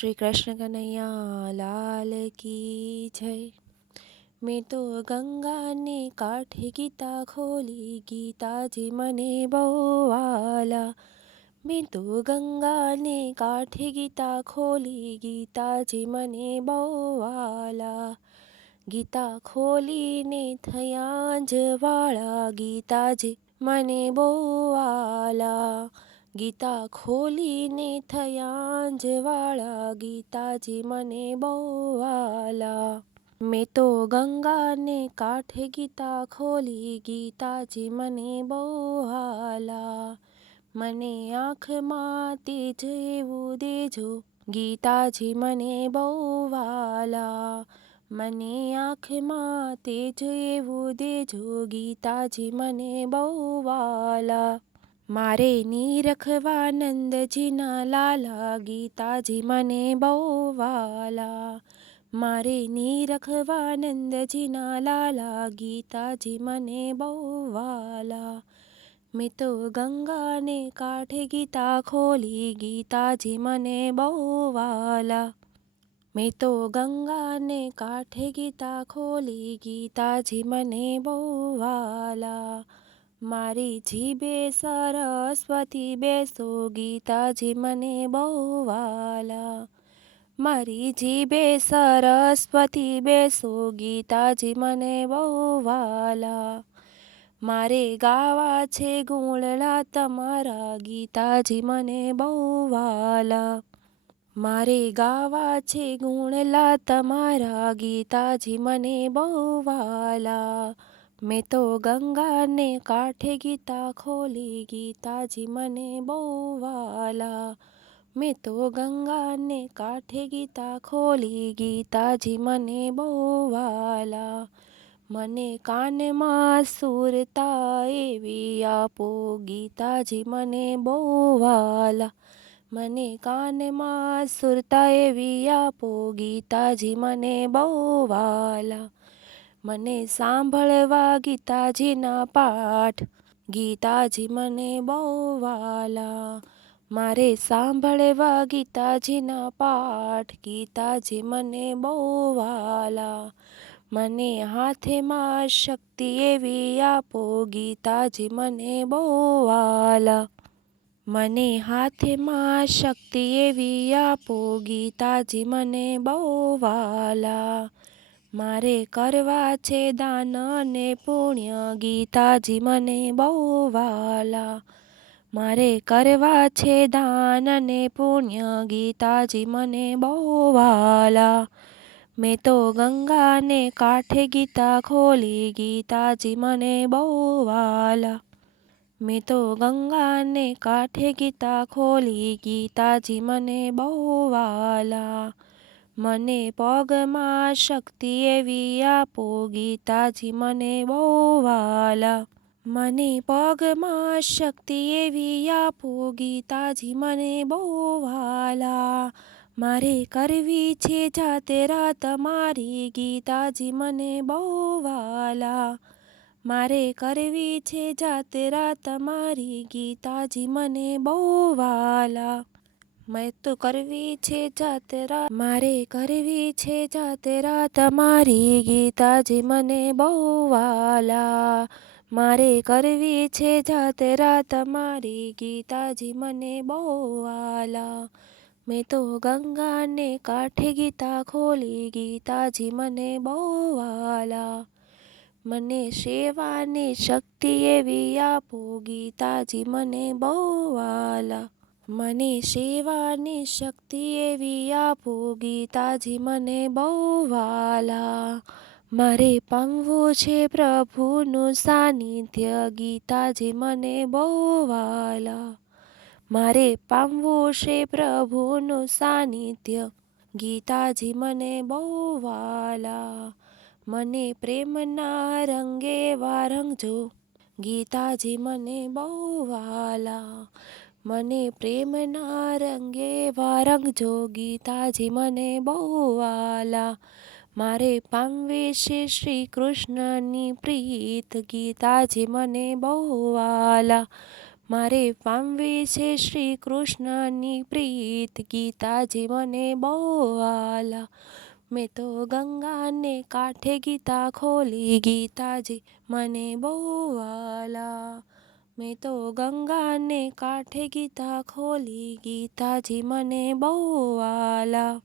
શ્રી કૃષ્ણ કનૈયા લાલ કી જય। મેં તો ગંગાને કાંઠે ગીતા ખોલી, ગીતાજી મને બહુ વાલા। મેં તો ગંગાને કાંઠે ગીતા ખોલી, ગીતાજી મને બહુ વાલા। ગીતા ખોલીને થયા જવાળા, ગીતાજી મને બહુ વાલા। ગીતા ખોલીને થયા જવાળા, ગીતાજી મને બહુ વાલા। મેં તો ગંગાને કાંઠે ગીતા ખોલી, ગીતાજી મને બહુ વાલા। મને આંખમાં તેજ એવું દેજો, ગીતાજી મને બહુ વાલા। મને આંખમાં તેજ એવું દેજો, ગીતાજી મને બહુ વાલા। મારે નીરખવા નંદજીના લાલા, ગીતાજી મને બહુ વાલા। મારે નીરખવા નંદજીના લાલા, ગીતાજી મને બહુ વાલા। મેં તો ગંગાને કાંઠે ગીતા ખોલી, ગીતાજી મને બહુ વાલા। મેં તો ગંગાને કાંઠે ગીતા ખોલી, ગીતાજી મને બહુ વાલા। મારી જીભે સરસ્વતી બેસો, ગીતાજી મને બહુ વાલા। મારી જીભે સરસ્વતી બેસો, ગીતાજી મને બહુ વાલા। મારે ગાવા છે ગુણલા તમારા, ગીતાજી મને બહુ વાલા। મારે ગાવા છે ગુણલા તમારા, ગીતાજી મને બહુ વાલા। મેં તો ગંગાને કાંઠે ગીતા ખોલી, ગીતાજી મને બહુ વાલા। મેં તો ગંગાને કાંઠે ગીતા ખોલી, ગીતાજી મને બહુ વાલા। મને કાનમાં સુરતા એવી આપો, ગીતાજી મને બહુ વાલા। મને કાનમાં સુરતા એવી આપો, ગીતાજી મને બહુ વાલા। મને સાંભળવા ગીતાજીના પાઠ, ગીતાજી મને બહુ વાલા। મારે સાંભળવા ગીતાજીના પાઠ, ગીતાજી મને બહુ વાલા। મને હાથેમાં શક્તિ એવી આપો, ગીતાજી મને બહુ વાલા। મને હાથેમાં શક્તિ એવી આપો, ગીતાજી મને બહુ વાલા। મારે કરવા છે દાન અને પુણ્ય, ગીતાજી મને બહુ વાલા। મારે કરવા છે દાન અને પુણ્ય, ગીતાજી મને બહુ વાલા। મેં તો ગંગાને કાંઠે ગીતા ખોલી, ગીતાજી મને બહુ વાલા। મેં તો ગંગાને કાંઠે ગીતા ખોલી, ગીતાજી મને બહુ વાલા। મને પગમાં શક્તિ એવી આપો, ગીતાજી મને બહુ વાલા। મને પગમાં શક્તિ એવી આપો, ગીતાજી મને બહુ વાલા। મારે કરવી છે જાતરા તમારી, ગીતાજી મને બહુ વાલા। મારે કરવી છે જાતરા તમારી, ગીતાજી મને બહુ વાલા। મેં તો કરવી છે જાતરા, મારે કરવી છે જાતરા તમારી, ગીતાજી મને બહુ વાલા। મારે કરવી છે જાતરા તમારી, ગીતાજી મને બહુ વાલા। મેં તો ગંગાને કાંઠે ગીતા ખોલી, ગીતાજી મને બહુ વાલા। મને સેવાની શક્તિ એવી આપો, ગીતાજી મને બહુ વાલા। મને સેવાની શક્તિ એવી આપો, ગીતાજી મને બહુ વાલા। મારે પામવું છે પ્રભુનું સાનિધ્ય, ગીતાજી મને બહુ વાલા। મારે પામવું છે પ્રભુનું સાનિધ્ય, ગીતાજી મને બહુ વાલા। મને પ્રેમના રંગે વારંગજો, ગીતાજી મને બહુ વાલા। મને પ્રેમના રંગે વારંગજો, ગીતાજી મને બહુ વાલા। મારે પામવી છે શ્રી કૃષ્ણની પ્રીત, ગીતાજી મને બહુ વાલા। મારે પામવી છે શ્રી કૃષ્ણની પ્રીત, ગીતાજી મને બહુ વાલા. મેં તો ગંગાને કાંઠે ગીતા ખોલી, ગીતાજી મને બહુ વાલા. મેં તો ગંગાને કાંઠે ગીતા ખોલી, ગીતાજી મને બહુ વાલા.